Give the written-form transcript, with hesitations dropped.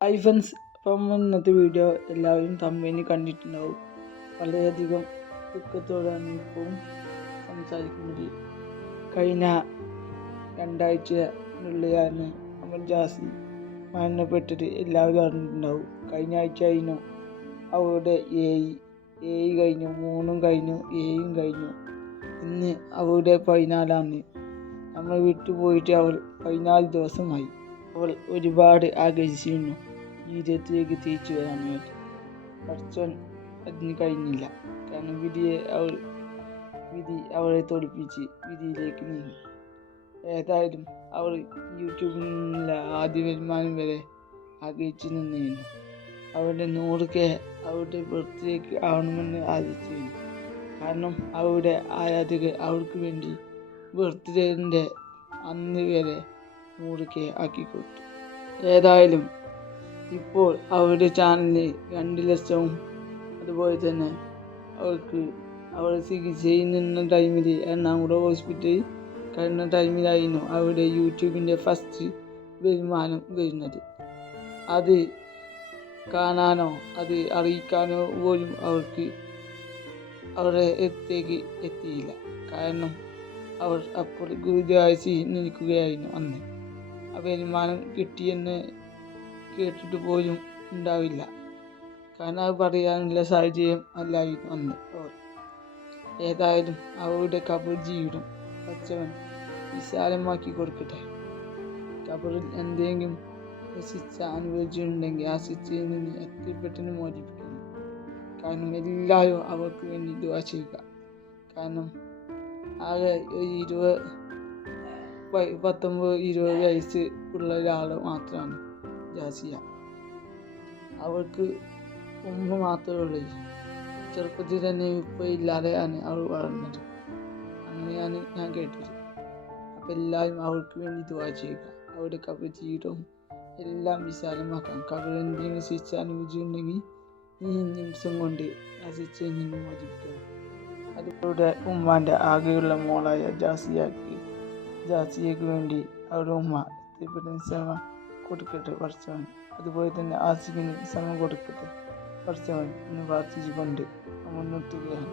ഐഫൻസ് ഇപ്പം ഇന്നത്തെ വീഡിയോ എല്ലാവരും തമ്മിൽ കണ്ടിട്ടുണ്ടാവും. വളരെയധികം ദുഃഖത്തോടാണ് ഇപ്പോൾ സംസാരിക്കുന്നത്. കഴിഞ്ഞ 2 ആഴ്ചയ്ക്കുള്ളിലാണ് അമൽ ജാസി മരണപ്പെട്ടത്. എല്ലാവരും അറിഞ്ഞിട്ടുണ്ടാവും. കഴിഞ്ഞ ആഴ്ച ആയിരുന്നു അവരുടെ ഏഴ് കഴിഞ്ഞു, 3 കഴിഞ്ഞു, 7 കഴിഞ്ഞു. ഇന്ന് അവരുടെ 14 നമ്മൾ വിട്ടുപോയിട്ട് അവൾ 14 ദിവസമായി. അവൾ ഒരുപാട് ആഗ്രഹിച്ചിരുന്നു ജീവിതത്തിലേക്ക് തിരിച്ചു വരാൻ വേണ്ടി. പഠിച്ചവൻ അതിന് കഴിഞ്ഞില്ല. കാരണം വിധി അവളെ തോൽപ്പിച്ച് വിധിയിലേക്ക് നീങ്ങി. ഏതായാലും അവൾ യൂട്യൂബിൽ നിന്നുള്ള ആദ്യ വരുമാനം വരെ ആഗ്രഹിച്ചു നിന്നിരുന്നു. അവരുടെ 100K അവരുടെ ബർത്ത്ഡേക്ക് ആവണമെന്ന് ആഗ്രഹിച്ചിരുന്നു. കാരണം അവരുടെ ആരാധകർ അവൾക്ക് വേണ്ടി ബർത്ത്ഡേൻ്റെ അന്ന് വരെ 100K ആക്കി കൊടുത്തു. ഏതായാലും ഇപ്പോൾ അവരുടെ ചാനലിന് 2 ലക്ഷവും, അതുപോലെ തന്നെ അവൾ ചികിത്സ ചെയ്യുന്ന ടൈമിൽ എറണാകുളം ഹോസ്പിറ്റലിൽ കഴിഞ്ഞ ടൈമിലായിരുന്നു അവരുടെ യൂട്യൂബിൻ്റെ ഫസ്റ്റ് വരുമാനം വരുന്നത്. അത് കാണാനോ അത് അറിയിക്കാനോ പോലും അവരുടെ അടുത്തേക്ക് എത്തിയില്ല. കാരണം അവർ അപ്പോൾ ഗുരുതരായി നിൽക്കുകയായിരുന്നു. അന്ന് ആ വരുമാനം കിട്ടിയെന്ന് കേട്ടിട്ട് പോലും ഉണ്ടാവില്ല. കാരണം അത് പറയാനുള്ള സാഹചര്യം അല്ലായിരുന്നു അന്ന് അവർ. ഏതായാലും അവരുടെ ഖബർ ജീവിതം പഠിച്ചവൻ വിശാലമാക്കി കൊടുക്കട്ടെ. ഖബറിൽ എന്തെങ്കിലും ശിക്ഷ അനുഭവിച്ചിട്ടുണ്ടെങ്കിൽ ആ ശിക്ഷയിൽ നിന്ന് എത്രയും പെട്ടെന്ന് മോചിപ്പിക്കുന്നു. കാരണം എല്ലാവരും അവർക്ക് വേണ്ടി ദുആ ചെയ്യുക. കാരണം ആകെ 19-20 വയസ്സ് ഉള്ള ഒരാൾ മാത്രമാണ് ജാസിയ. അവൾക്ക് ഉമ്മ മാത്രമേ ഉള്ളൂ. ചെറുപ്പത്തിൽ തന്നെ ഉപ്പ ഇല്ലാതെയാണ് അവൾ വളർന്നത്. അങ്ങനെയാണ് ഞാൻ കേട്ടത്. അപ്പം എല്ലാവരും അവൾക്ക് വേണ്ടി ദുആ ചെയ്യുക. അവരുടെ ഖബർ ജീവിതവും എല്ലാം വിശാലമാക്കാം. ഖബറിൽ എന്തെങ്കിലും ശിക്ഷ അനുഭവിച്ചിട്ടുണ്ടെങ്കിൽ ഈ നിമിഷം കൊണ്ട് ആ ശിക്ഷയിൽ നിന്ന് മോചിപ്പിക്കുക. അതുപോലെ ഉമ്മാൻ്റെ ആകെയുള്ള മോളായ ജാസിയക്ക് വേണ്ടി അവരുടെ ഉമ്മ ശ്രമം കൊടുക്കട്ടെ പഠിച്ചവൻ. അതുപോലെ തന്നെ ആസിഫിന് ശ്രമം കൊടുക്കട്ടെ പഠിച്ചവൻ എന്ന് പ്രാർത്ഥിച്ചുകൊണ്ട് മുന്നോട്ടുകയാണ്.